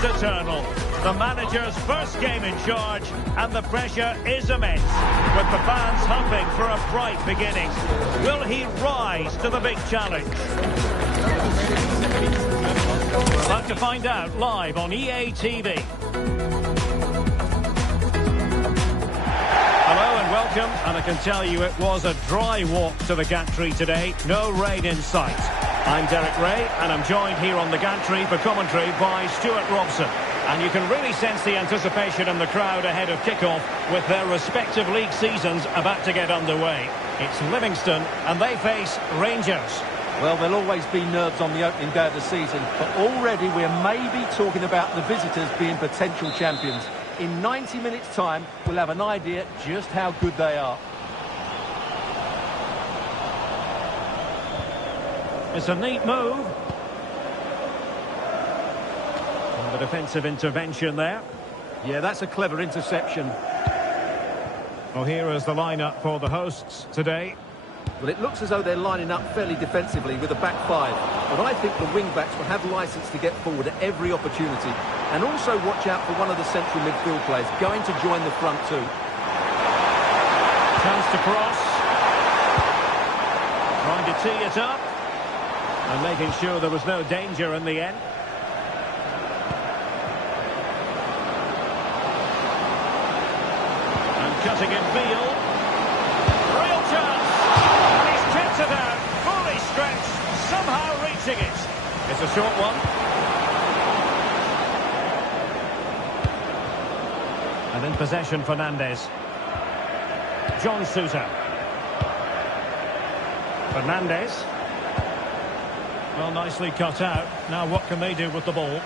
seems eternal. The manager's first game in charge, and the pressure is immense, with the fans hoping for a bright beginning. Will he rise to the big challenge? We're about to find out live on EA TV. Hello and welcome, and I can tell you it was a dry walk to the gantry today. No rain in sight. I'm Derek Ray, and I'm joined here on the gantry for commentary by Stuart Robson. And you can really sense the anticipation in the crowd ahead of kick-off with their respective league seasons about to get underway. It's Livingston, and they face Rangers. Well, there'll always be nerves on the opening day of the season, but already we're maybe talking about the visitors being potential champions. In 90 minutes' time, we'll have an idea just how good they are. It's a neat move. And the defensive intervention there. Yeah, that's a clever interception. Well, here is the lineup for the hosts today. Well, it looks as though they're lining up fairly defensively with a back five. But I think the wing-backs will have licence to get forward at every opportunity. And also watch out for one of the central midfield players going to join the front too. Chance to cross. Trying to tee it up. And making sure there was no danger in the end. And cutting in field. Real chance. And he's kept it out. Fully stretched. Somehow reaching it. It's a short one. And in possession, Fernandez. John Sousa. Fernandez. Well, nicely cut out. Now what can they do with the ball?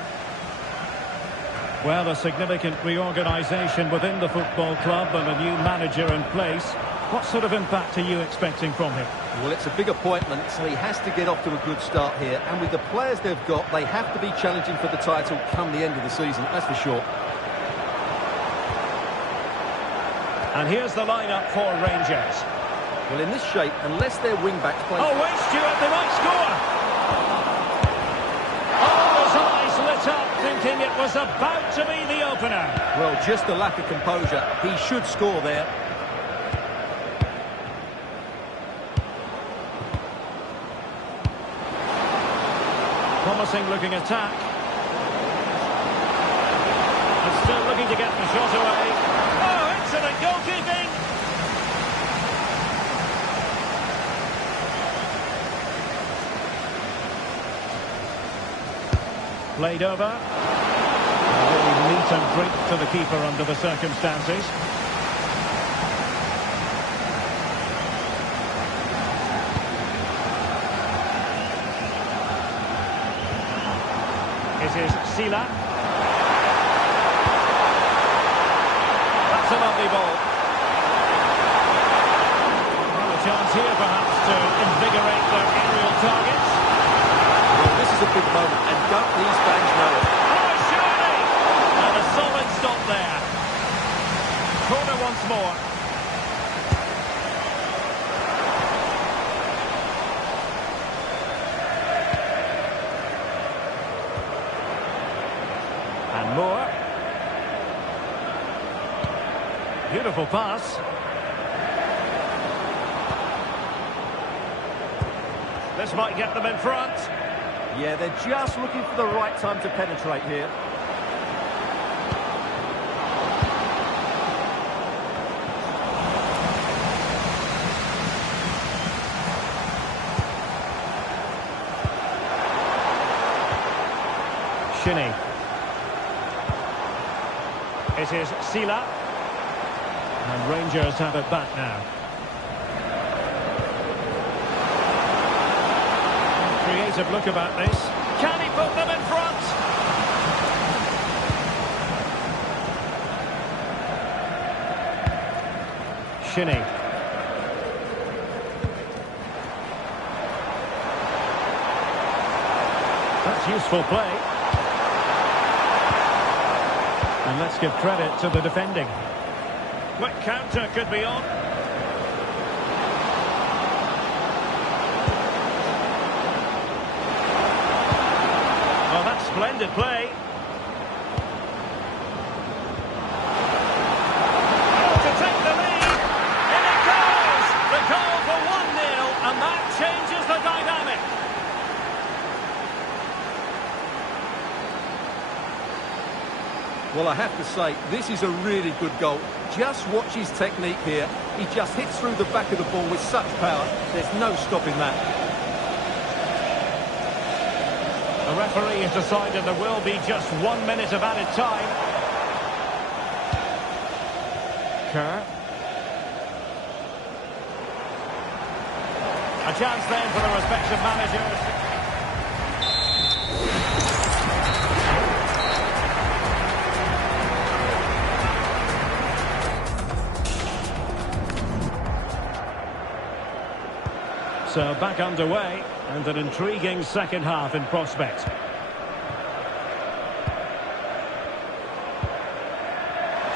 Well, a significant reorganisation within the football club and a new manager in place. What sort of impact are you expecting from him? Well, it's a big appointment, so he has to get off to a good start here. And with the players they've got, they have to be challenging for the title come the end of the season, that's for sure. And here's the lineup for Rangers. Well, in this shape, unless their wing-backs play... Oh, wait, Stuart, they might score! Thinking it was about to be the opener. Well, just a lack of composure. He should score there. Promising looking attack. And still looking to get the shot away. Oh, excellent goalkeeping. Played over. A really meat and drink to the keeper under the circumstances. It is Sila. That's a lovely ball. Well, a chance here perhaps to invigorate their aerial targets. Well, this is a big moment, and don't these fans know it? Oh, surely! And a solid stop there. Corner once more. And Moore. Beautiful pass. This might get them in front. Yeah, they're just looking for the right time to penetrate here. Shinnie. It is Sila. And Rangers have it back now. Creative look about this. Can he put them in front? Shinnie. That's useful play. And let's give credit to the defending. Quick counter could be on. Oh, that's splendid play. Well, I have to say, this is a really good goal. Just watch his technique here. He just hits through the back of the ball with such power. There's no stopping that. The referee has decided there will be just 1 minute of added time. Kerr. A chance then for the respective managers. So back underway, and an intriguing second half in prospect.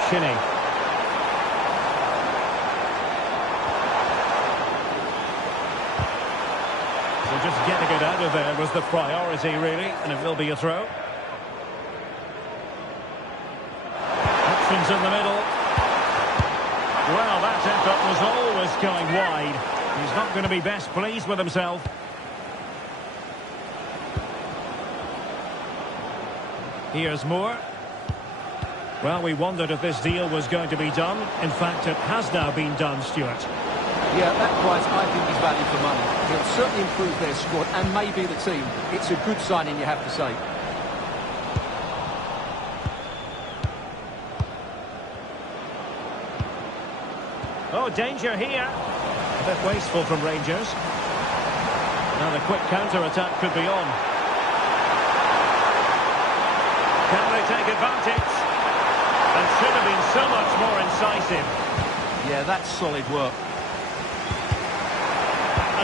Shinney. So just getting it out of there was the priority, really, and it will be a throw. Options in the middle. Well, that effort was always going wide. He's not going to be best pleased with himself. Here's Moore. Well, we wondered if this deal was going to be done. In fact, it has now been done, Stuart. Yeah, that price I think is value for money. He'll certainly improve their squad and maybe the team. It's a good signing, you have to say. Oh, danger here. A bit wasteful from Rangers. Now the quick counter-attack could be on. Can they take advantage? And should have been so much more incisive. Yeah, that's solid work.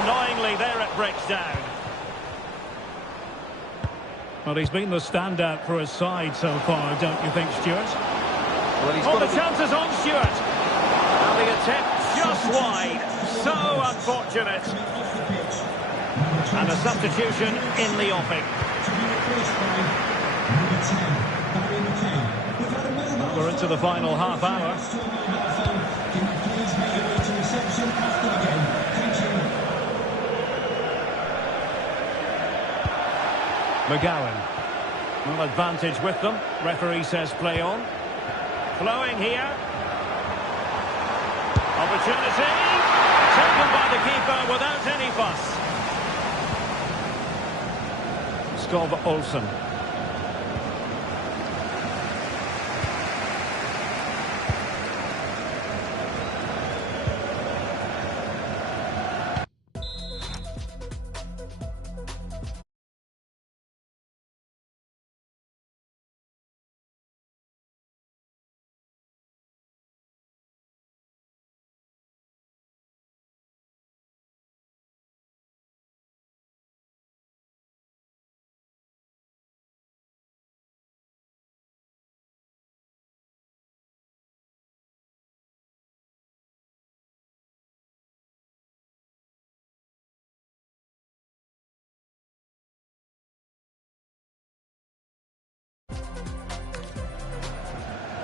Annoyingly, there it breaks down. Well, he's been the standout for his side so far, don't you think, Stuart? Well, he's oh, got the chance is on, Stuart. And the attempt just wide. So unfortunate. And a substitution in the offing. Well, we're into the final half hour. McGowan. Well, advantage with them. Referee says play on. Flowing here. Opportunity. Taken by the keeper without any fuss. Skov Olsen.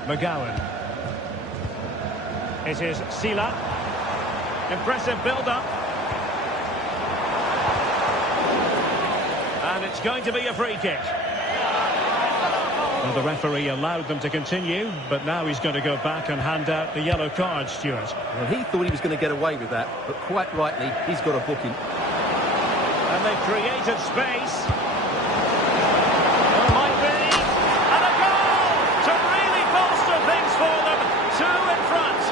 McGowan. It is Sila. Impressive build-up. And it's going to be a free kick. Well, the referee allowed them to continue, but now he's going to go back and hand out the yellow card, Stuart. Well, he thought he was going to get away with that, but quite rightly, he's got a booking. And they've created space. Well, might be. And a goal to really bolster things for them. Two in front.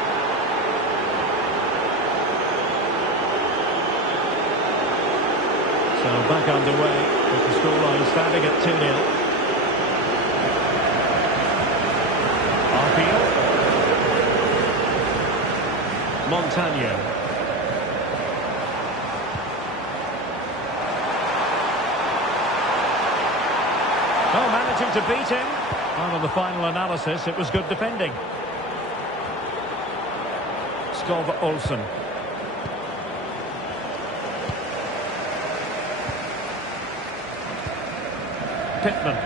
So back underway with the scoreline standing at 2-0. Arfield. Montagno. Oh, managing to beat him. And on the final analysis, it was good defending. Skov Olsen. Pittman.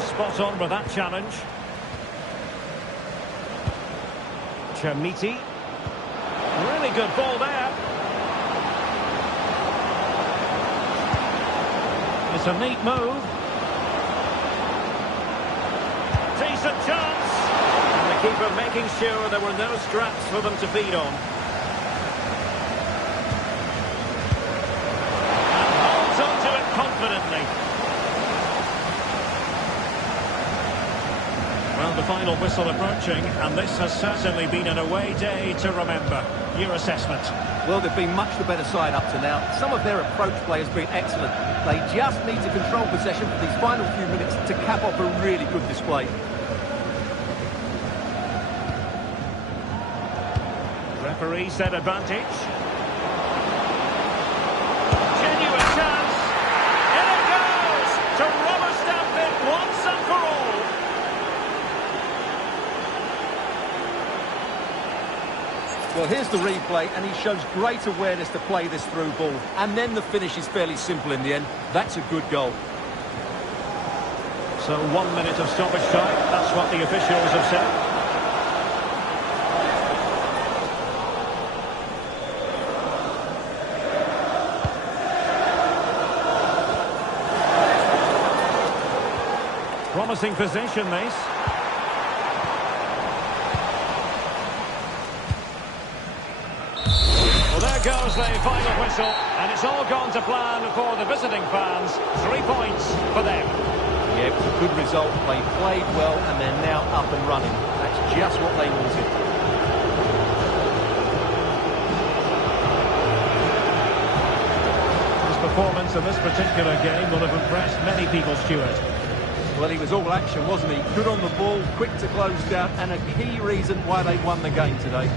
Spot on with that challenge. Chermiti. Really good ball there. It's a neat move. decent chance. And the keeper making sure there were no scraps for them to feed on. And holds onto it confidently. Well, the final whistle approaching, and this has certainly been an away day to remember. Your assessment? Well, they've been much the better side up to now. Some of their approach play has been excellent. They just need to control possession for these final few minutes to cap off a really good display. Referee said advantage. Genuine chance. In it goes to rubber stamp it once and for all. Well, here's the replay, and he shows great awareness to play this through ball. And then the finish is fairly simple in the end. That's a good goal. So 1 minute of stoppage time. That's what the officials have said. Promising position, this. Well, there goes the final whistle, and it's all gone to plan for the visiting fans. 3 points for them. Yeah, it was a good result. They played well, and they're now up and running. That's just what they wanted. His performance in this particular game will have impressed many people, Stuart. Well, he was all action, wasn't he? Good on the ball, quick to close down, and a key reason why they won the game today.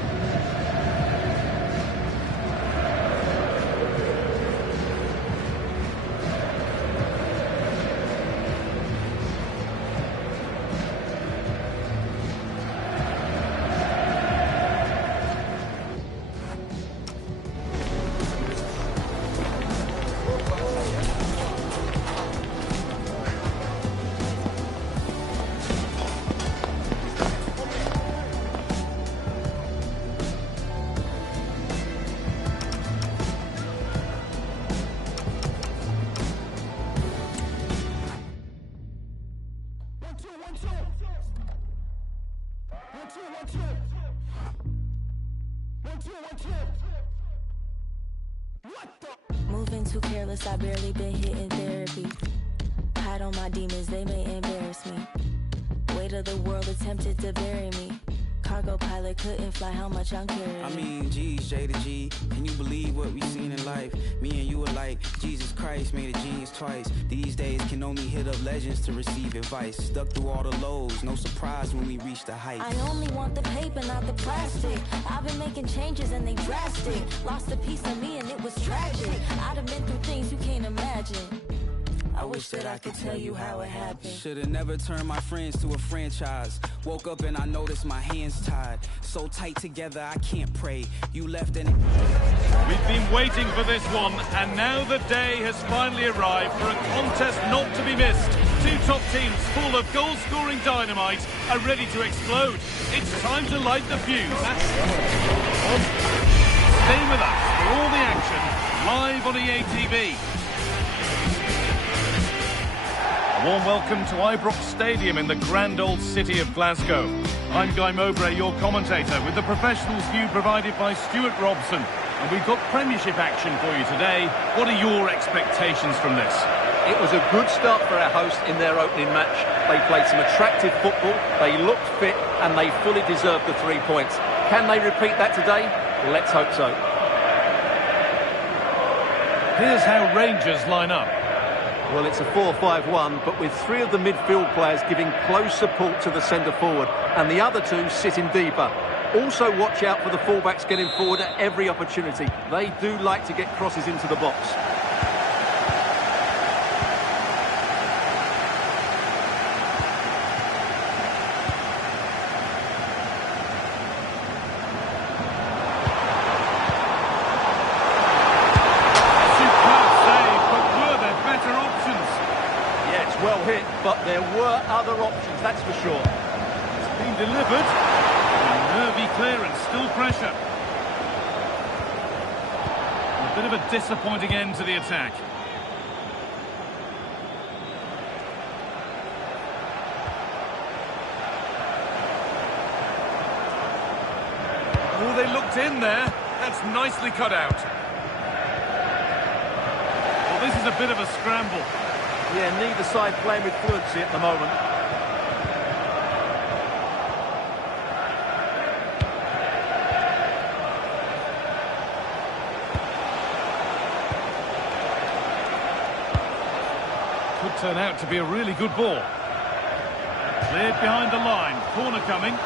Moving too careless, I barely been hitting therapy. Hide on my demons, they may embarrass me. Weight of the world attempted to bury me. Cargo pilot couldn't fly, how much I'm carrying. I mean, G's, J to G. Can you believe what we've seen in life? Me and you are like Jesus Christ made a genius twice. These days can only hit up legends to receive advice. Stuck through all the lows, no surprise when we reach the heights. I only want the paper, not the plastic. I've been making changes and they drastic. Lost a piece of me and it was tragic. I'd have been through things you can't imagine. I wish that I could tell you how it happened. Should've never turned my friends to a franchise. Woke up and I noticed my hands tied. So tight together I can't pray. You left and... We've been waiting for this one, and now the day has finally arrived for a contest not to be missed. Two top teams full of goal-scoring dynamite are ready to explode. It's time to light the fuse. Stay with us for all the action, live on EA TV. A warm welcome to Ibrox Stadium in the grand old city of Glasgow. I'm Guy Mowbray, your commentator, with the professionals' view provided by Stuart Robson. And we've got Premiership action for you today. What are your expectations from this? It was a good start for our hosts in their opening match. They played some attractive football, they looked fit, and they fully deserved the 3 points. Can they repeat that today? Let's hope so. Here's how Rangers line up. Well, it's a 4-5-1, but with 3 of the midfield players giving close support to the centre-forward, and the other 2 sitting deeper. Also watch out for the fullbacks getting forward at every opportunity. They do like to get crosses into the box. Well hit, but there were other options, that's for sure. It's been delivered. A nervy clearance, still pressure. A bit of a disappointing end to the attack. they looked in there. That's nicely cut out. Well, this is a bit of a scramble. Yeah, neither side playing with fluency at the moment. Could turn out to be a really good ball. Cleared behind the line. Corner coming.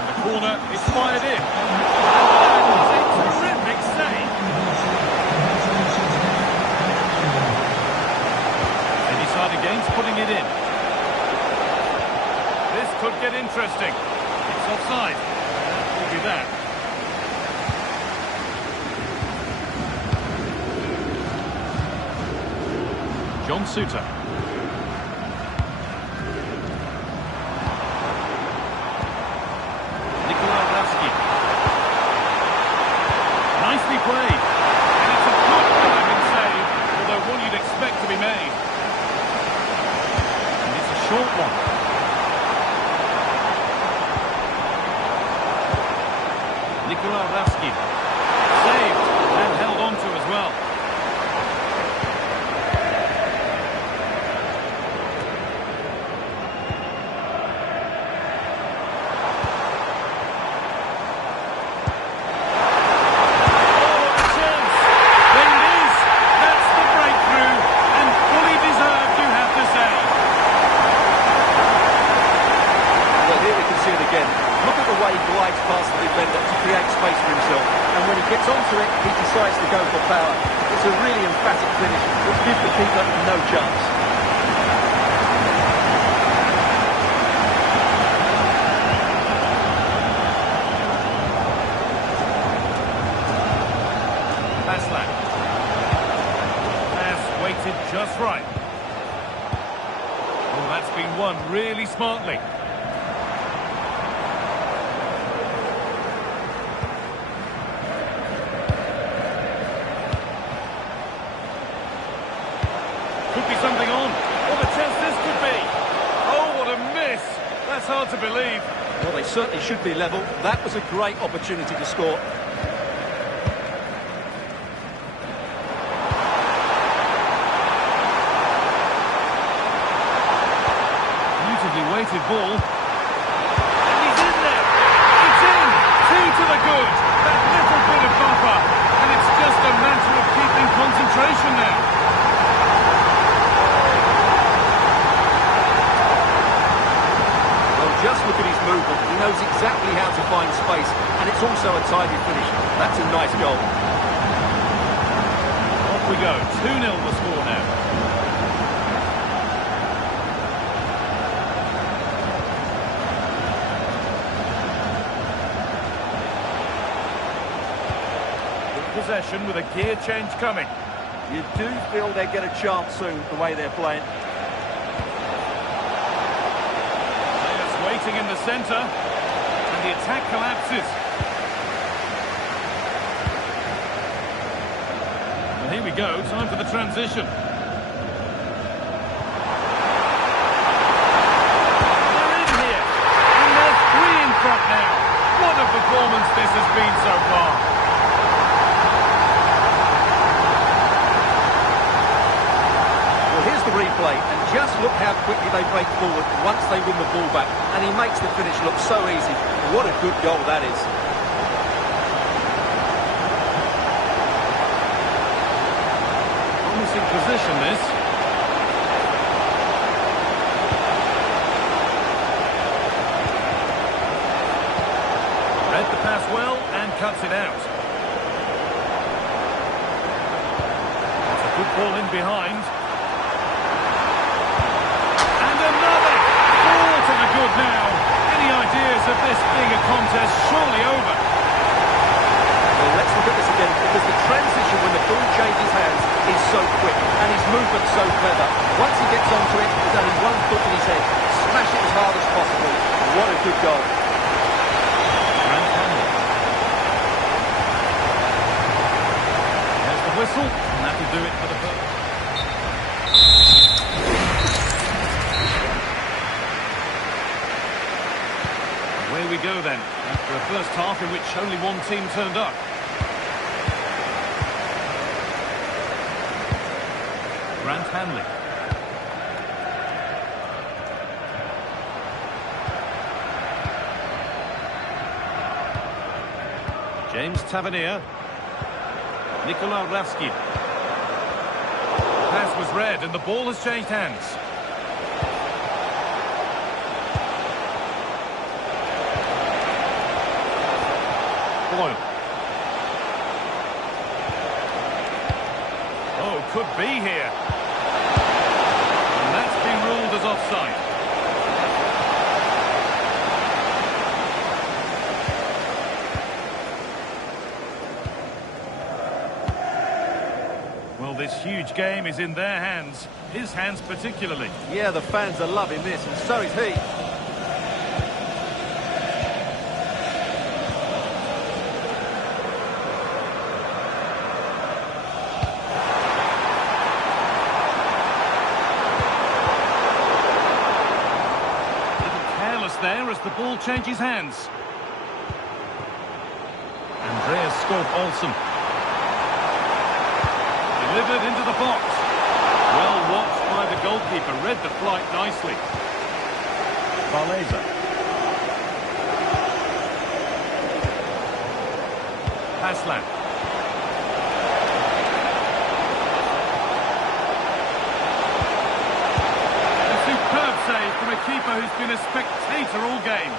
And the corner is fired in. And that was a terrific save. They decide against putting it in. This could get interesting. It's offside. That will be that. John Suter. Nicely played. And it's a good diving save, although one you'd expect to be made. And it's a short one. Nicola Raskin. Saved and held on to as well. Look at the way he glides past the defender to create space for himself. And when he gets onto it, he decides to go for power. It's a really emphatic finish, which gives the keeper no chance. Passlack has waited just right. Oh, that's been won really smartly. Could be something on. What a chance this could be. Oh, what a miss. That's hard to believe. Well, they certainly should be level. That was a great opportunity to score. Beautifully weighted ball. And he's in there. It's in. Two to the good. That little bit of buffer. And it's just a matter of keeping concentration now. Just look at his movement. He knows exactly how to find space, and it's also a tidy finish. That's a nice goal. Off we go. 2-0 the score now. Good possession with a gear change coming. You do feel they get a chance soon, the way they're playing. Waiting in the centre, and the attack collapses. And here we go, time for the transition. They're in here, and they're 3 in front now. What a performance this has been so far. Well, here's the replay, and just look how quickly they break forward once they win the ball back. And he makes the finish look so easy. What a good goal that is. Promising position, this. Read the pass well and cuts it out. That's a good ball in behind. Good now. Any ideas of this being a contest surely over? Well, let's look at this again, because the transition when the ball changes hands is so quick, and his movement's so clever. Once he gets onto it, there's only one foot in his head. Smash it as hard as possible. What a good goal. There's the whistle, and that'll do it for the first. go then, after a first half in which only one team turned up. Grant Hanley. James Tavernier. Nikola Ravsky. Pass was read and the ball has changed hands. Boyle. Oh, could be here. And that's been ruled as offside. Well, this huge game is in their hands. His hands particularly. Yeah, the fans are loving this, and so is he. There as the ball changes hands. Andreas Skov-Olsen. Delivered into the box. Well watched by the goalkeeper. Read the flight nicely. Valeza. Paslan. Superb save from a keeper who's been a spectator all game.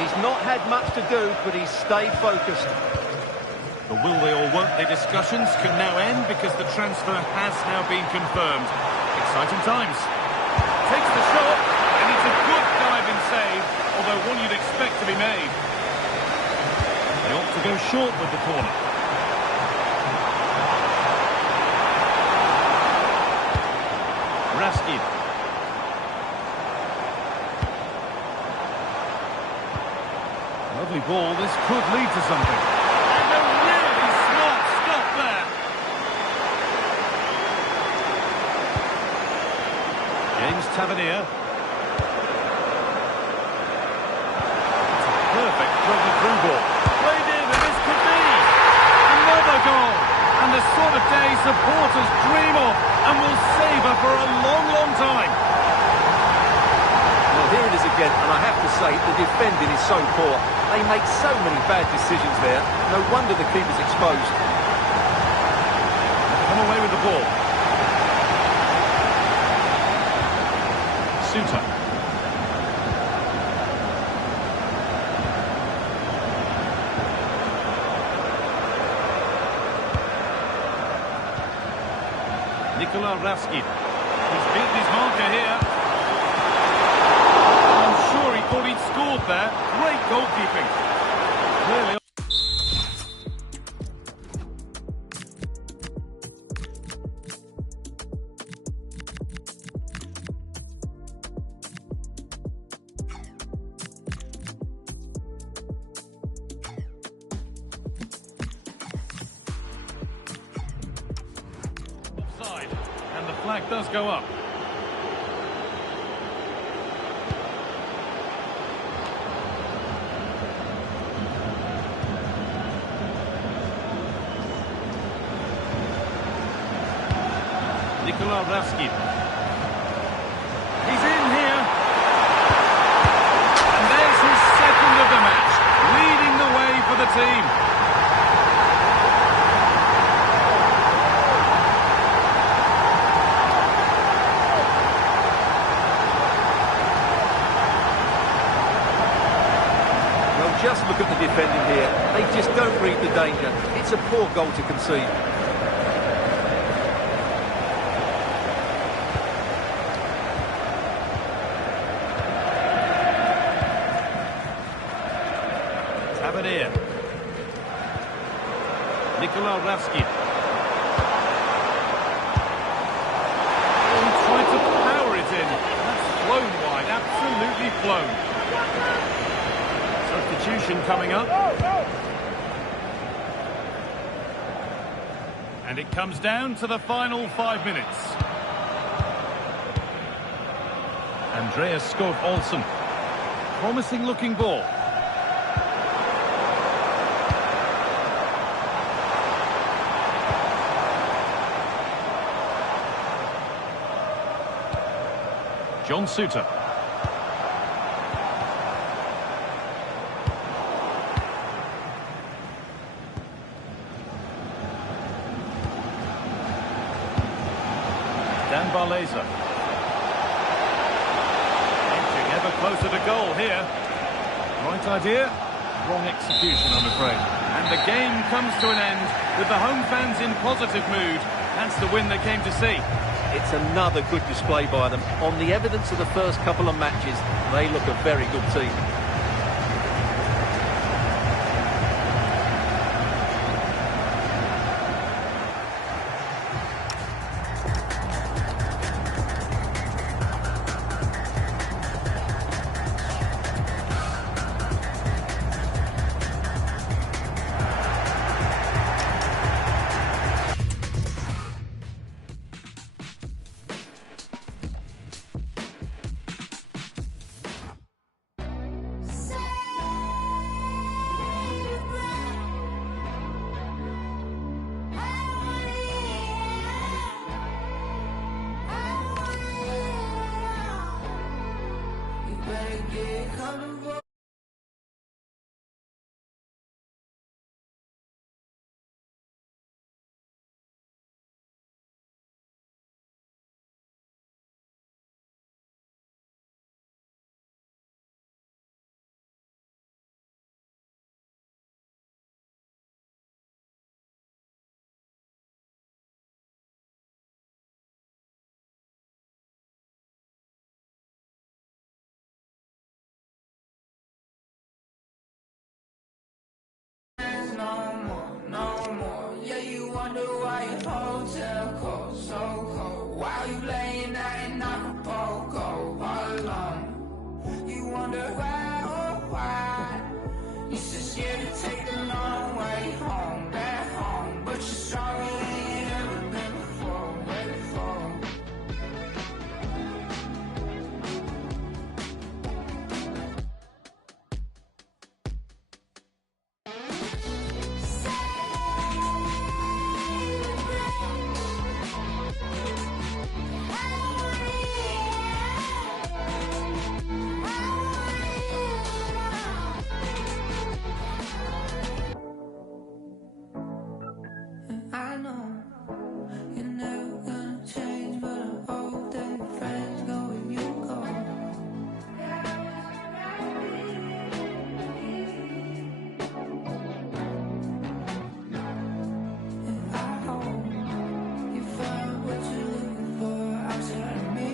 He's not had much to do, but he's stayed focused. The will they or won't they discussions can now end because the transfer has now been confirmed. Exciting times. Takes the shot, and it's a good diving save, although one you'd expect to be made. They ought to go short with the corner. Raskin. Lovely ball, this could lead to something. And a really smart stop there. James Tavernier. It's a perfect through ball. Played in, and this could be another goal. And the sort of day supporters dream of and will savour for a long, long time. Well, here it is again, and I have to say, the defending is so poor. They make so many bad decisions there. No wonder the keeper's exposed. Come away with the ball. Suter. Nikola Ravsky. He's beaten his marker here. I'm sure he thought he'd scored there. Great goalkeeping. Clearly. Offside, and the flag does go up. Nikola Ravsky. He's in here. And there's his second of the match, leading the way for the team. Well, just look at the defending here. They just don't read the danger. It's a poor goal to concede. Tavernier. Nikola Ravsky. Oh, he tried to power it in. That's flown wide, absolutely flown. Substitution coming up. And it comes down to the final 5 minutes. Andreas Skov-Olsen. Promising looking ball. John Suter. Dan Barleza. Inching ever closer to goal here. Right idea, wrong execution, I'm afraid. And the game comes to an end with the home fans in positive mood. That's the win they came to see. It's another good display by them. On the evidence of the first couple of matches, they look a very good team. No more. Yeah, you wonder why your hotel cold, so cold. Why you laying out in Acapulco all alone? You wonder why, oh why? You're so scared to take the long way home, back home. But you're stronger than you ever been before. Waiting for. I know you're never gonna change, but I hope that your friends go where you go. And I hope you find what you're looking for outside of me.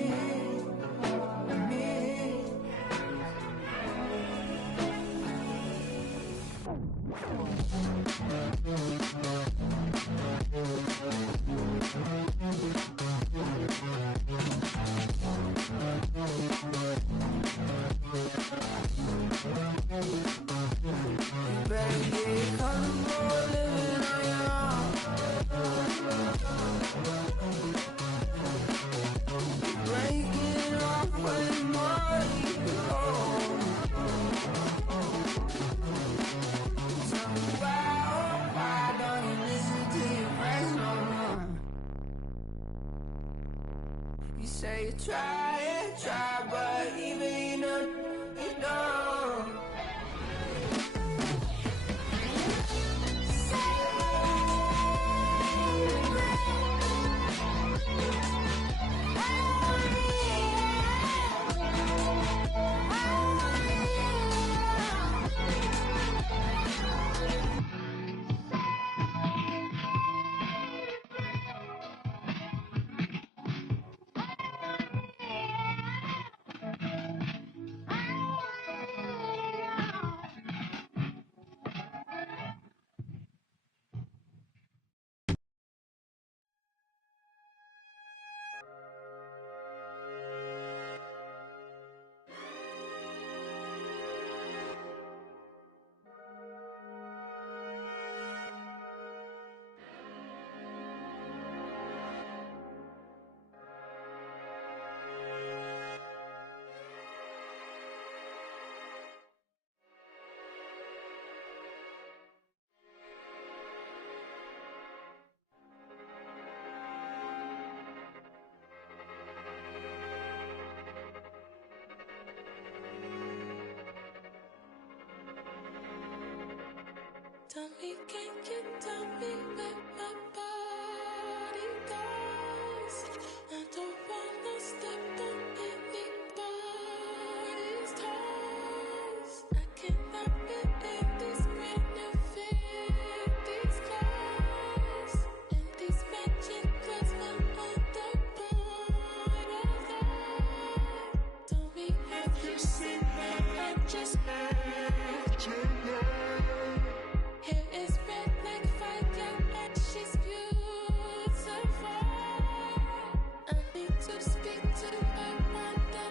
You better get comfortable living on your own. Breaking off with more you own. Tell me why, oh why don't you listen to your friends no more? You say you try, but even you know. Tell me, can you tell me where my body goes? I don't wanna step on anybody's toes. I cannot fit in these renovated these clothes. And these matching clothes fell on the point of love. Tell me, have you seen that I just met you? Hair is red like fire and she's beautiful. I need to speak to her on the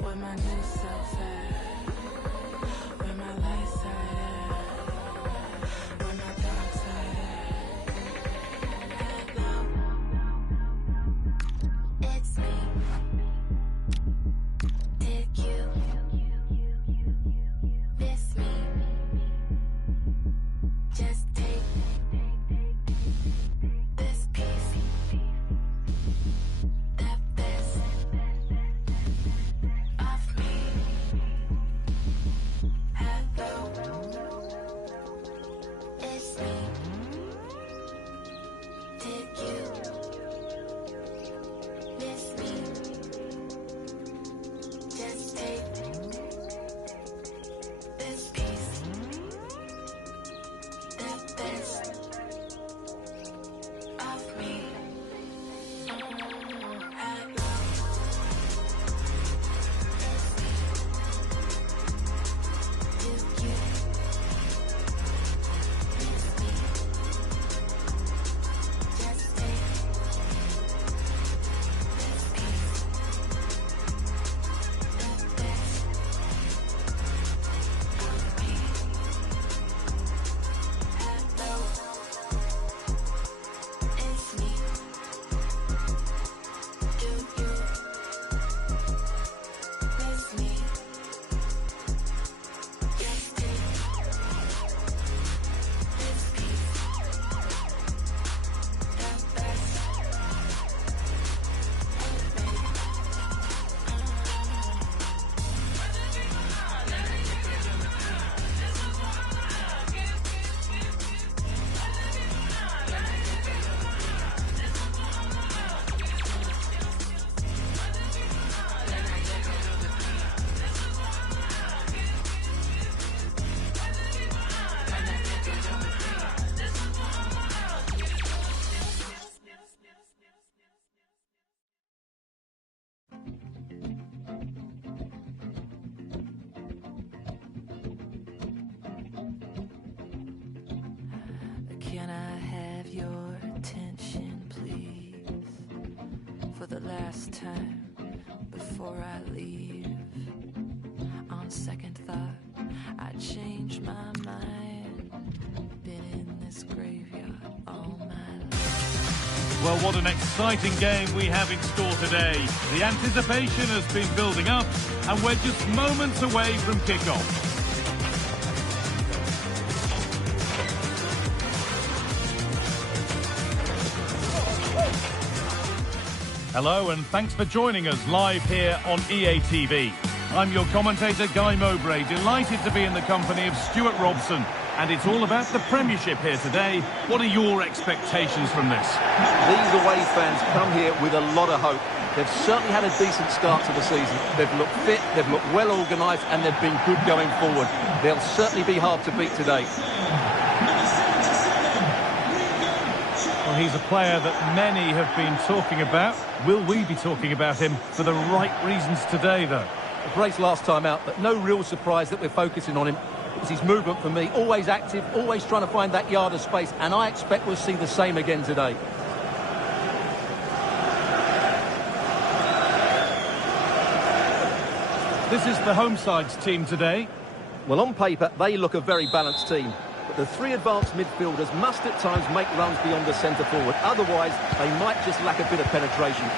where my new self at? Where my light side at? Where my dark side at? Hello, it's me. Did you miss me? Just take this piece, that best of me. Hello, it's me. Did you miss me? Just take this piece, that best of me. Hello, did you miss me? Just take this piece, that best of me. Hello, it's me. Do you miss me? Just take this piece, that best of me. Can I have your attention, please? For the last time before I leave. On second thought, I changed my mind. Been in this graveyard all my life. Well, what an exciting game we have in store today. The anticipation has been building up, and we're just moments away from kickoff. Hello, and thanks for joining us live here on EA TV. I'm your commentator, Guy Mowbray, delighted to be in the company of Stuart Robson. And it's all about the Premiership here today. What are your expectations from this? These away fans come here with a lot of hope. They've certainly had a decent start to the season. They've looked fit, they've looked well organised, and they've been good going forward. They'll certainly be hard to beat today. Well, he's a player that many have been talking about. Will we be talking about him for the right reasons today, though? A brace last time out, but no real surprise that we're focusing on him. It's his movement for me, always active, always trying to find that yard of space, and I expect we'll see the same again today. This is the home side's team today. Well, on paper, they look a very balanced team. But the three advanced midfielders must at times make runs beyond the centre forward. Otherwise, they might just lack a bit of penetration.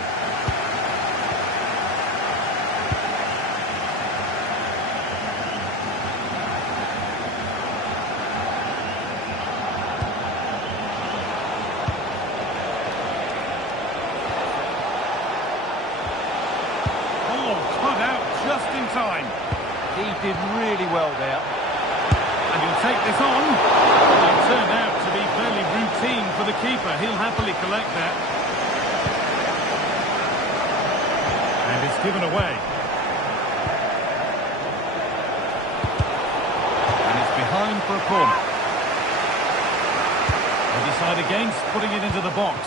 Just in time. He did really well there. And he'll take this on. It turned out to be fairly routine for the keeper. He'll happily collect that. And it's given away. And it's behind for a corner. They decide against putting it into the box.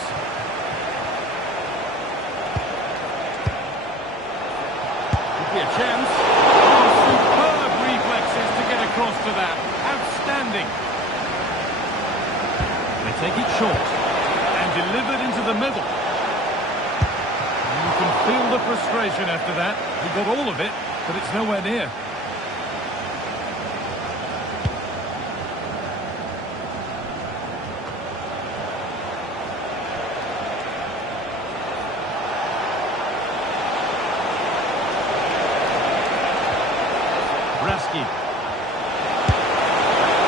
A chance. Oh, superb reflexes to get across to that. Outstanding. They take it short and delivered into the middle. You can feel the frustration after that. He got all of it, but it's nowhere near.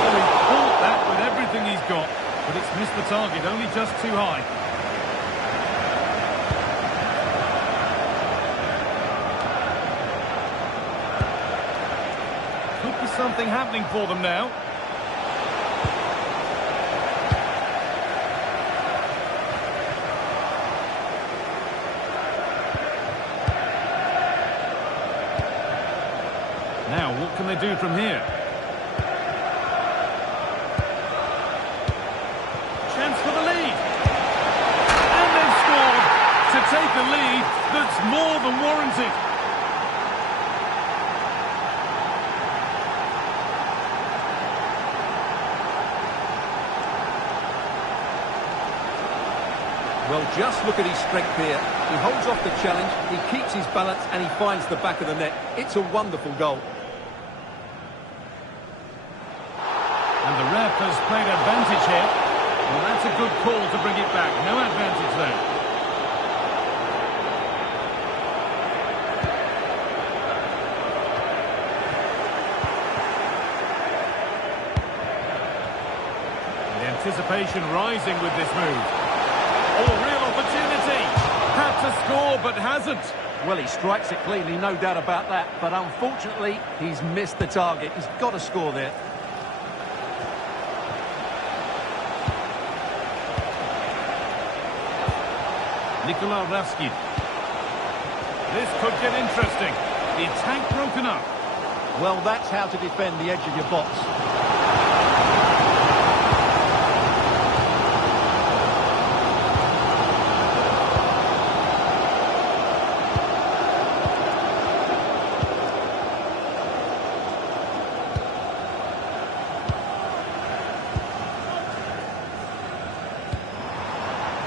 Well, he fought that with everything he's got, but it's missed the target, only just too high. Could be something happening for them now. Now, what can they do from here? Chance for the lead. And they've scored to take a lead that's more than warranted. Well, just look at his strength here. He holds off the challenge, he keeps his balance, and he finds the back of the net. It's a wonderful goal. And the ref has played advantage here. Well, that's a good call to bring it back. No advantage there. The anticipation rising with this move. Oh, real opportunity. Had to score, but hasn't. Well, he strikes it cleanly, no doubt about that. But unfortunately, he's missed the target. He's got to score there. Nikola Ravsky. This could get interesting. The attack broken up. Well, that's how to defend the edge of your box.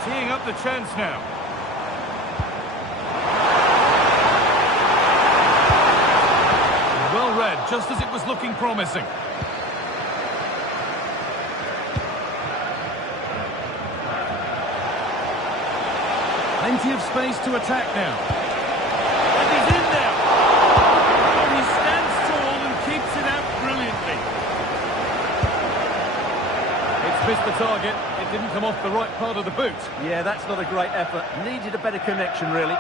Teeing up the chance now. Well read, just as it was looking promising. Plenty of space to attack now. And he's in there. Oh, he stands tall and keeps it out brilliantly. It's missed the target. It didn't come off the right part of the boot. Yeah, that's not a great effort. Needed a better connection, really.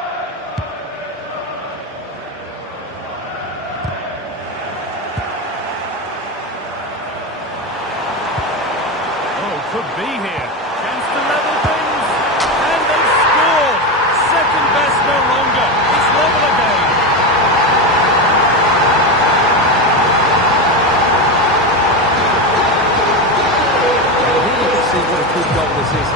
Could be here. Chance to level things. And they've scored. Second best no longer. It's level again. Here you can see what a good goal this is.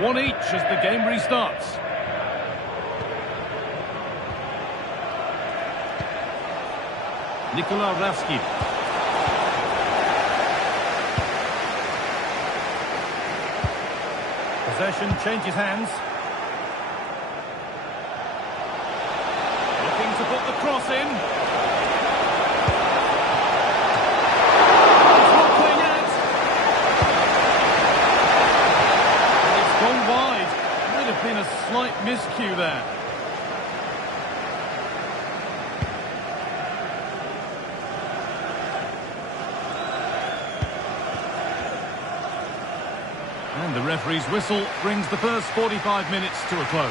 one each as the game restarts. Nikola Ravski. Possession changes hands. Looking to put the cross in. It's not clear yet. And it's gone wide. Might have been a slight miscue there. And the referee's whistle brings the first 45 minutes to a close.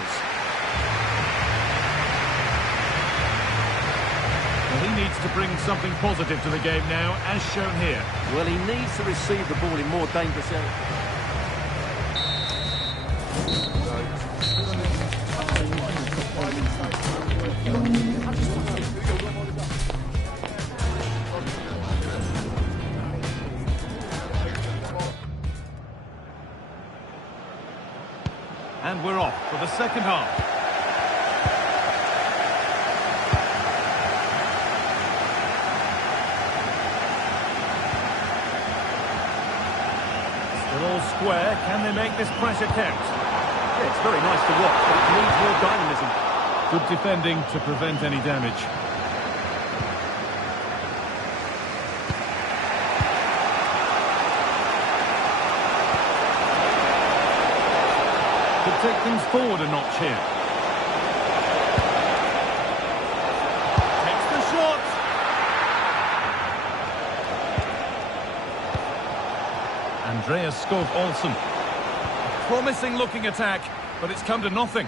Well, he needs to bring something positive to the game now, as shown here. Well, he needs to receive the ball in more dangerous areas. And we're off for the second half. Still all square. Can they make this pressure count? Yeah, it's very nice to watch, but it needs more dynamism. Good defending to prevent any damage. Could take things forward a notch here. Takes the shot. Andreas Skov Olsen. Promising looking attack, but it's come to nothing.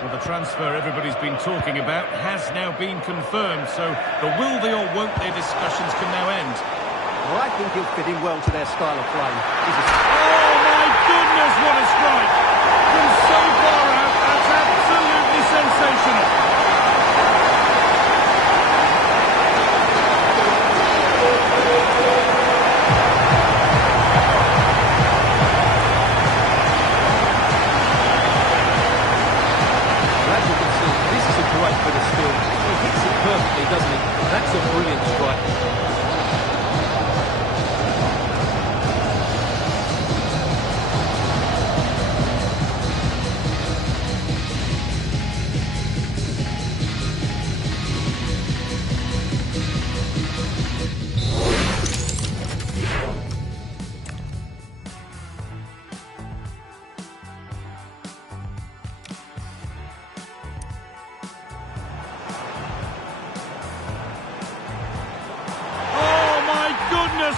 Well, the transfer everybody's been talking about has now been confirmed, so the will they or won't they discussions can now end. Well, I think he'll fit in well to their style of play. Oh my goodness, what a strike! From so far out, that's absolutely sensational. As you can see, this is a great bit of skill. He hits it perfectly, doesn't he? That's a brilliant strike.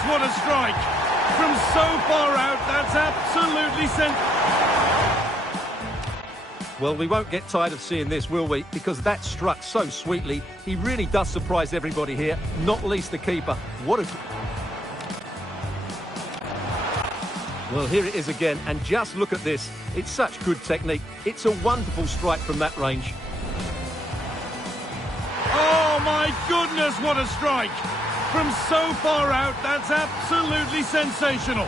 What a strike! From so far out, that's absolutely Well, we won't get tired of seeing this, will we? Because that struck so sweetly. He really does surprise everybody here, not least the keeper. What a... Well, here it is again, and just look at this. It's such good technique. It's a wonderful strike from that range. Oh my goodness, what a strike! From so far out, that's absolutely sensational.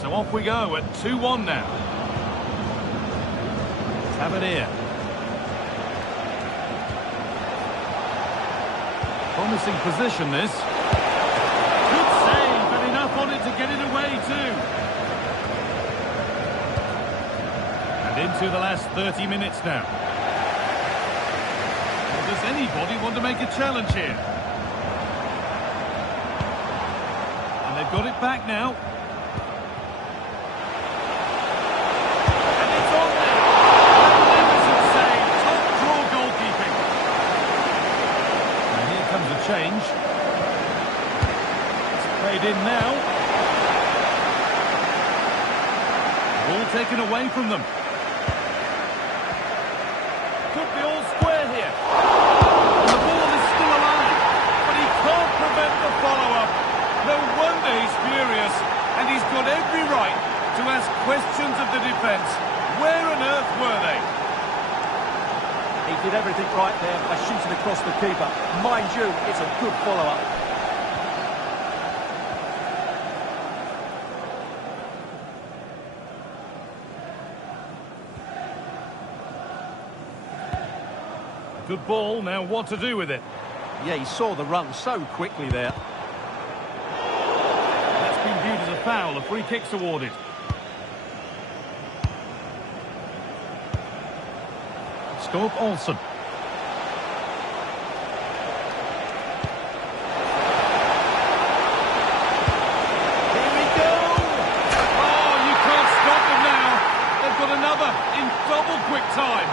So off we go at 2-1 now. Tavernier. Promising position this. Good save, and enough on it to get it away too. And into the last 30 minutes now. Well, does anybody want to make a challenge here? And they've got it back now. change. It's played in now. Ball taken away from them. Could be all square here. And the ball is still alive, but he can't prevent the follow-up. No wonder he's furious, and he's got every right to ask questions of the defence. Where on earth were they? He did everything right there by shooting across the keeper. Mind you, it's a good follow-up. Good ball, now what to do with it? Yeah, he saw the run so quickly there. That's been viewed as a foul, a free kick's awarded. Scope Olsen. Here we go! Oh, you can't stop them now. They've got another in double quick time.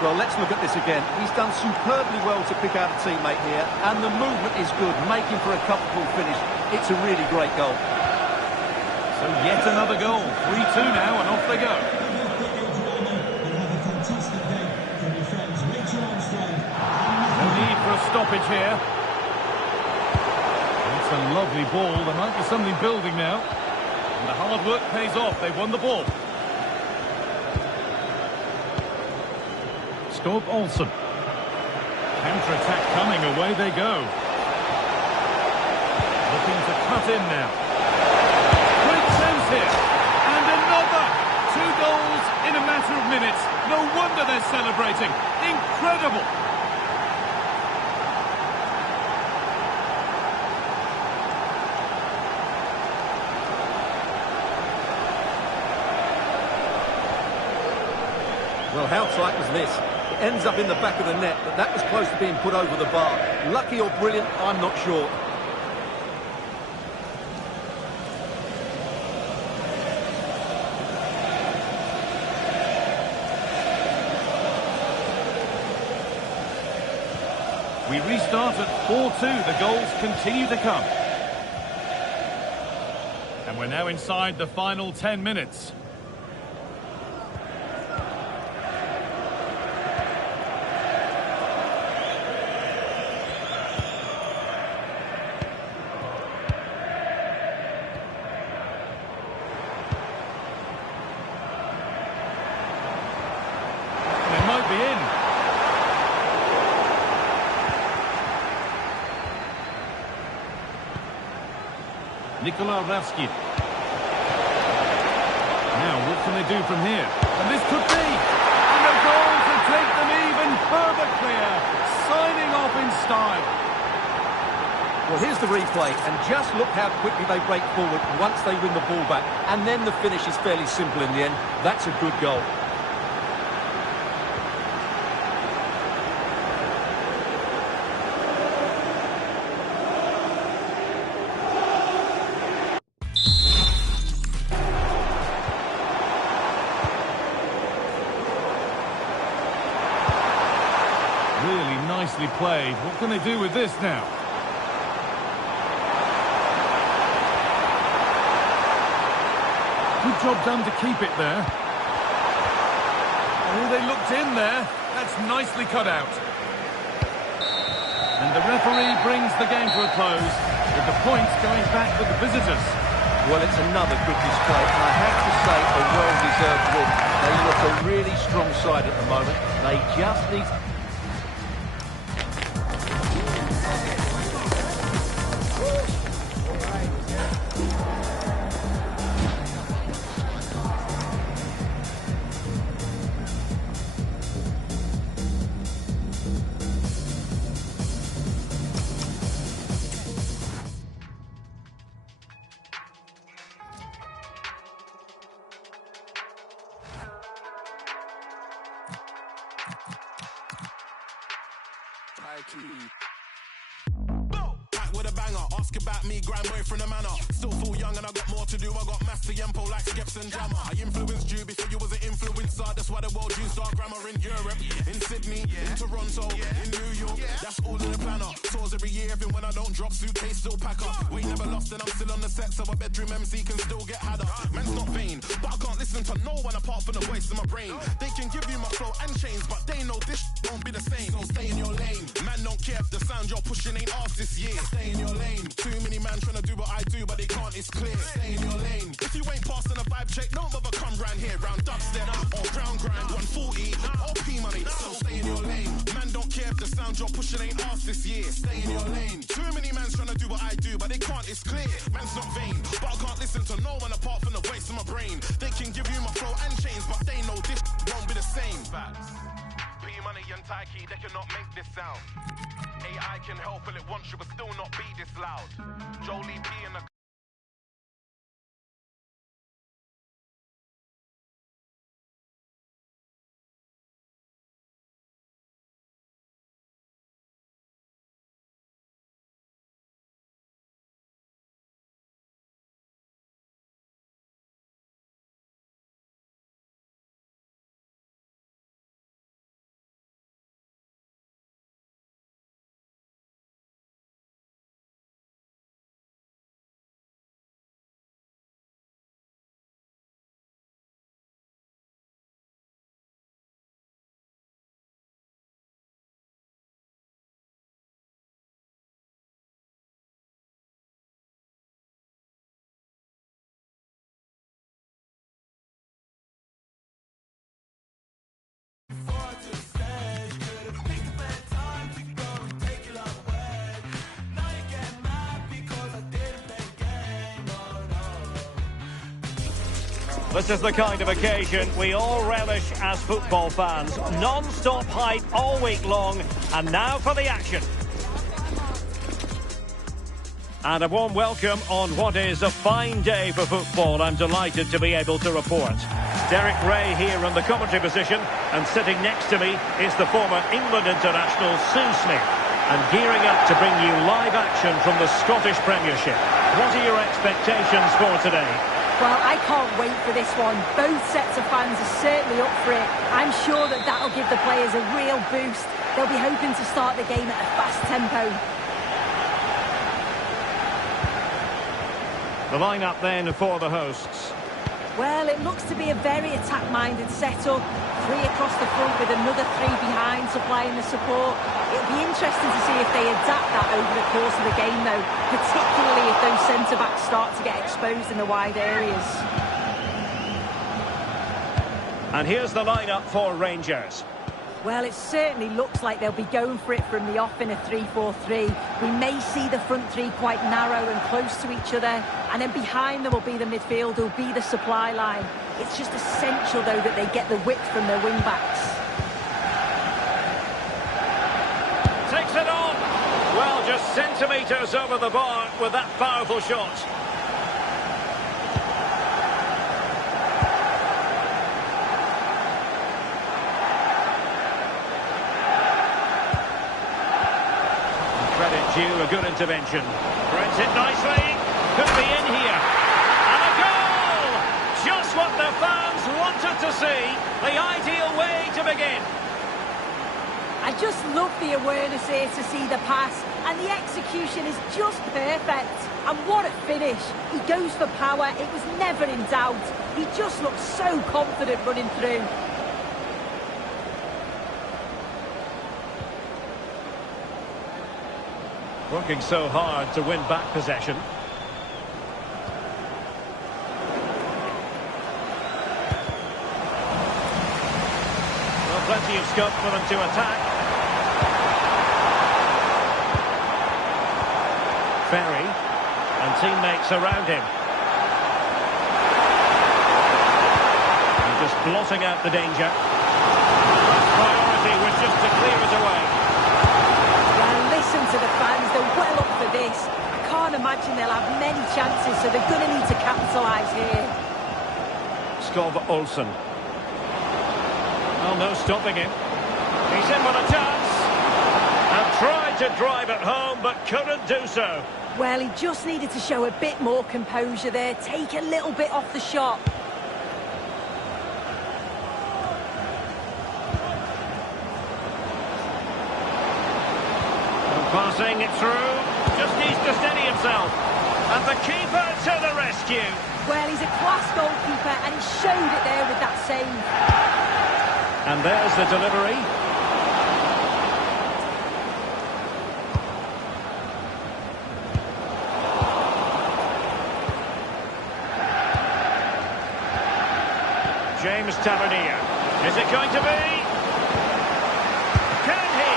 Well, let's look at this again. He's done superbly well to pick out a teammate here, and the movement is good, making for a comfortable finish. It's a really great goal. So yet another goal. 3-2 now, and off they go. No need for a stoppage here. That's a lovely ball. There might be something building now. And the hard work pays off. They've won the ball. Scope Olsen. Counter-attack coming, away they go. Looking to cut in now. Great chance here. And another! 2 goals in a matter of minutes. No wonder they're celebrating. Incredible! Well, how tight was this? It ends up in the back of the net, but that was close to being put over the bar. Lucky or brilliant, I'm not sure. We restart at 4-2. The goals continue to come. And we're now inside the final 10 minutes. They might be in. Nikola Ravsky. Now, what can they do from here? And this could be! And a goal to take them even further clear. Signing off in style. Well, here's the replay, and just look how quickly they break forward once they win the ball back. And then the finish is fairly simple in the end. That's a good goal. Really nicely played. What can they do with this now? Good job done to keep it there. Oh, they looked in there. That's nicely cut out. And the referee brings the game to a close, with the points going back with the visitors. Well, it's another good display, and I have to say a well-deserved win. They look a really strong side at the moment. They just need... Back with a banger, ask about me, grind boy from the manor. Still feel young and I got more to do. I got master Yempo like Skeps and Jammer. I influenced you before you was an influencer, that's why by the world, dream star grammar in Europe, in Sydney, in Toronto, in New York. That's all in the planner. Tours every year, even when I don't drop, suitcase still pack up. We never lost and I'm still on the set, so a bedroom MC can still get had up. Man's not vain, but I can't listen to no one apart from the voice in my brain. They can give you my flow and chains, but they know this won't be the same. So stay in your lane. Man don't care if the sound you're pushing ain't ours this year. Stay in your lane. Too many man trying to do what I do, but they can't, it's clear. Stay in your lane. If you ain't passing a vibe check, don't bother come round here. Round dubstep or ground grind, 140 or P-money. So stay in your lane. Man don't care if the sound you're pushing ain't ours this year. Stay in your lane. Too many man's trying to do what I do, but they can't, it's clear. Man's not vain, but I can't listen to no one apart from the voice in my brain. They can give you my flow and chains, but they know this won't be the same. Facts. P-money and Taiki, they cannot make this sound. AI can help, but it wants you, but still not be this loud. Jolie P in the This is the kind of occasion we all relish as football fans. Non-stop hype all week long, and now for the action. And a warm welcome on what is a fine day for football. I'm delighted to be able to report. Derek Ray here in the commentary position, and sitting next to me is the former England international Sue Smith, and gearing up to bring you live action from the Scottish Premiership. What are your expectations for today? Well, I can't wait for this one. Both sets of fans are certainly up for it. I'm sure that that'll give the players a real boost. They'll be hoping to start the game at a fast tempo. The lineup then for the hosts. Well, it looks to be a very attack-minded setup. 3 across the front with another 3 behind supplying the support. It'll be interesting to see if they adapt that over the course of the game, though, particularly if those centre-backs start to get exposed in the wide areas. And here's the lineup for Rangers. Well, it certainly looks like they'll be going for it from the off in a 3-4-3. We may see the front 3 quite narrow and close to each other, and then behind them will be the midfield, will be the supply line. It's just essential, though, that they get the width from their wing-backs. Takes it on. Well, just centimetres over the bar with that powerful shot. Credit due, a good intervention. Threads it nicely. Could be in here. And a goal! Just what the fans wanted to see. The ideal way to begin. I just love the awareness here to see the pass, and the execution is just perfect. And what a finish. He goes for power. It was never in doubt. He just looks so confident running through. Working so hard to win back possession. Well, plenty of scope for them to attack. Ferry and teammates around him. And just blotting out the danger. First priority was just to clear it away. Listen to the fans, they're well up for this. I can't imagine they'll have many chances, so they're going to need to capitalise here. Skov Olsen. Oh, no stopping him. He's in with a chance. And tried to drive it home, but couldn't do so. Well, he just needed to show a bit more composure there, take a little bit off the shot. Passing it through. Just needs to steady himself. And the keeper to the rescue. Well, he's a class goalkeeper and he showed it there with that save. And there's the delivery. James Tavernier. Is it going to be? Can he?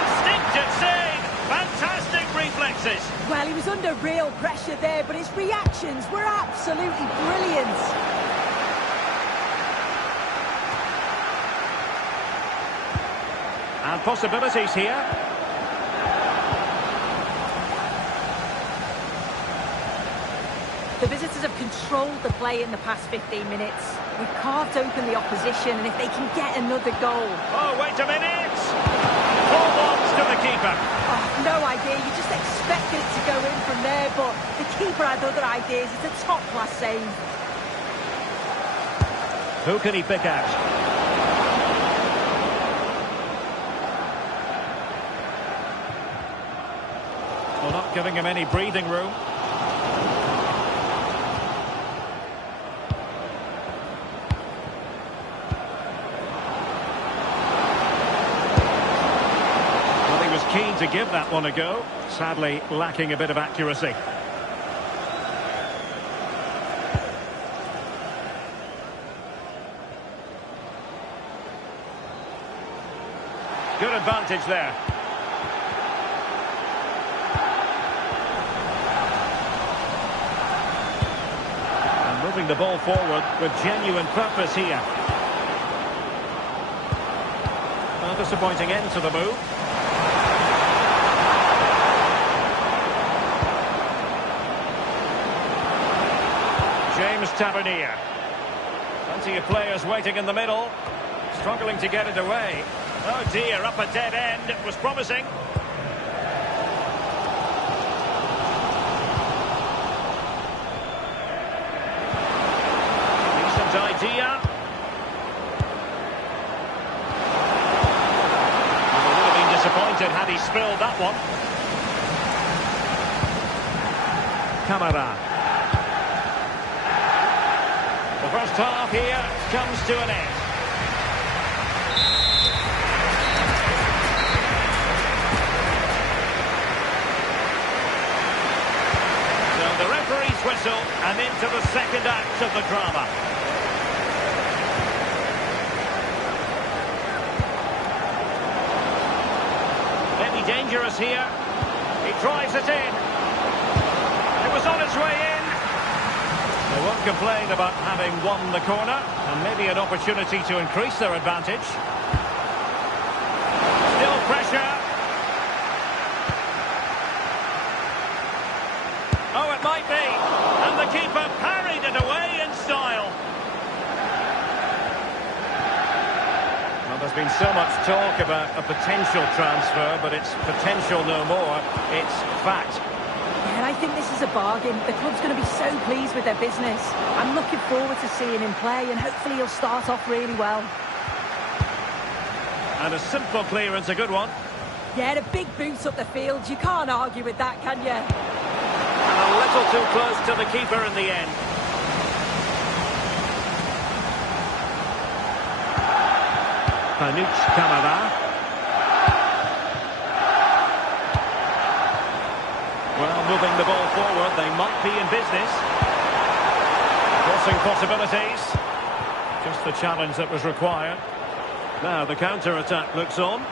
Instinctive save. Fantastic reflexes. Well, he was under real pressure there, but his reactions were absolutely brilliant. And possibilities here. The visitors have controlled the play in the past 15 minutes. We've carved open the opposition, and if they can get another goal... Oh, wait a minute! 4-1 to the keeper. Oh, no idea. You just expected it to go in from there, but the keeper had other ideas. It's a top-class save. Who can he pick out? Well, not giving him any breathing room. Keen to give that one a go, sadly lacking a bit of accuracy. Good advantage there. And moving the ball forward with genuine purpose here. A disappointing end to the move. James Tavernier. Plenty of players waiting in the middle. Struggling to get it away. Oh dear, up a dead end. It was promising. Decent idea. He would have been disappointed had he spilled that one. Camara. The first half here comes to an end. So the referee's whistle and into the second act of the drama. Maybe dangerous here. He drives it in. It was on its way in. They won't complain about having won the corner, and maybe an opportunity to increase their advantage. Still pressure. Oh, it might be. And the keeper parried it away in style. Well, there's been so much talk about a potential transfer, but it's potential no more. It's fact. And I think this is a bargain. The club's going to be so pleased with their business. I'm looking forward to seeing him play, and hopefully he'll start off really well. And a simple clearance, a good one. Yeah, the big boot up the field. You can't argue with that, can you? And a little too close to the keeper in the end. Panuch Camara. Well, moving the ball forward, they might be in business. Crossing possibilities. Just the challenge that was required. Now the counter-attack looks on.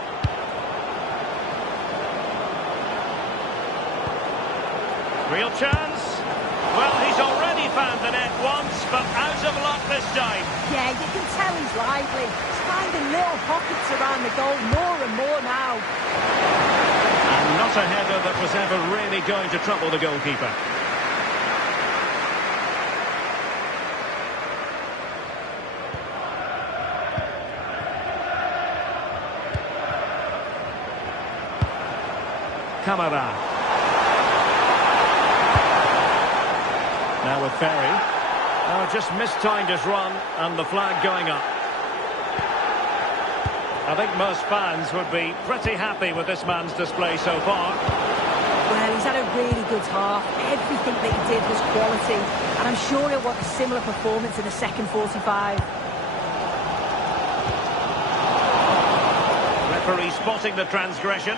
Real chance. Well, he's already found the net once, but out of luck this time. Yeah, you can tell he's lively. He's finding little pockets around the goal more and more now. And not a header that was ever really going to trouble the goalkeeper. Camara. Now with Ferry. Oh, just mistimed his run and the flag going up. I think most fans would be pretty happy with this man's display so far. Well, he's had a really good half. Everything that he did was quality. And I'm sure he'll want a similar performance in the second 45. Referee spotting the transgression.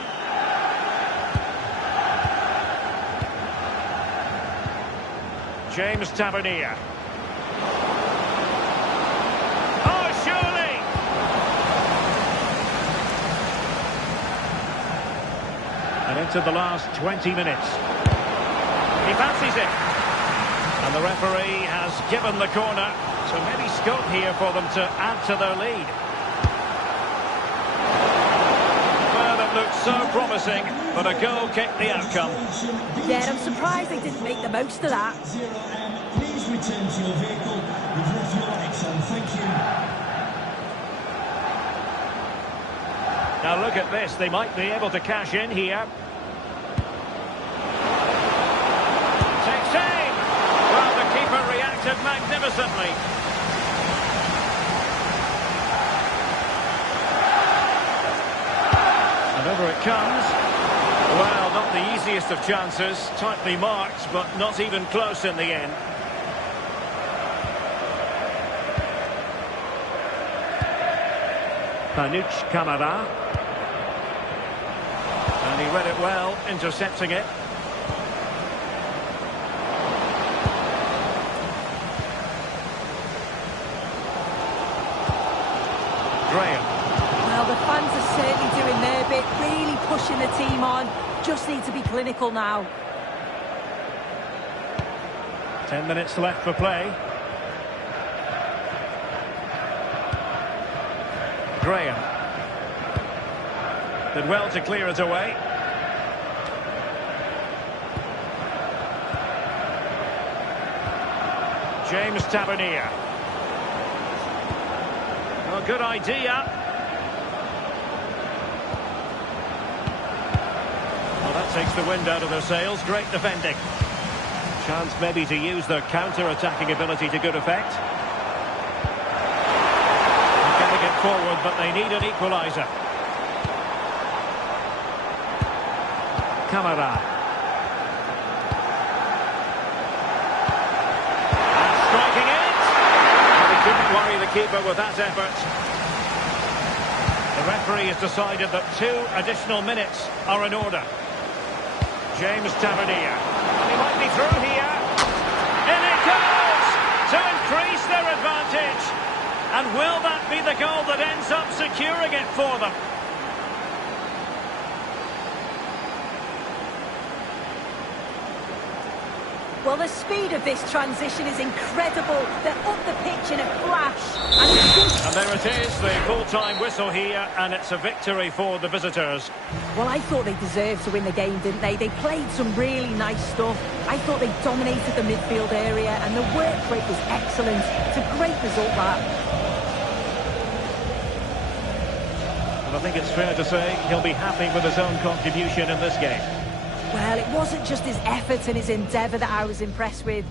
James Tavernier. Oh, surely! And into the last 20 minutes. He fancies it. And the referee has given the corner. So maybe scope here for them to add to their lead. Well, that looked so promising, but a goal kicked the outcome. Yeah, I'm surprised they didn't make the most of that. Please return to your vehicle with reflectives on. Thank you. Now look at this, they might be able to cash in here. Takes aim! Well, the keeper reacted magnificently. And over it comes. Well, not the easiest of chances, tightly marked, but not even close in the end. Panuch Camara. And he read it well, intercepting it. Graham. Well, the fans are certainly doing their bit, really pushing the team on. Just need to be clinical now. 10 minutes left for play. Graham. Did well to clear it away. James Tavernier. Well, good idea. Well, that takes the wind out of their sails. Great defending. Chance maybe to use their counter-attacking ability to good effect. Getting it forward, but they need an equaliser. Camara. And striking it! Well, he couldn't worry the keeper with that effort. The referee has decided that 2 additional minutes are in order. James Tavernier. And he might be through here. In it goes! To increase their advantage. And will that be the goal that ends up securing it for them? Well, the speed of this transition is incredible. They're up the pitch in a flash. And there it is, the full-time whistle here, and it's a victory for the visitors. Well, I thought they deserved to win the game, didn't they? They played some really nice stuff. I thought they dominated the midfield area, and the work rate was excellent. It's a great result, that. And I think it's fair to say he'll be happy with his own contribution in this game. Well, it wasn't just his effort and his endeavour that I was impressed with.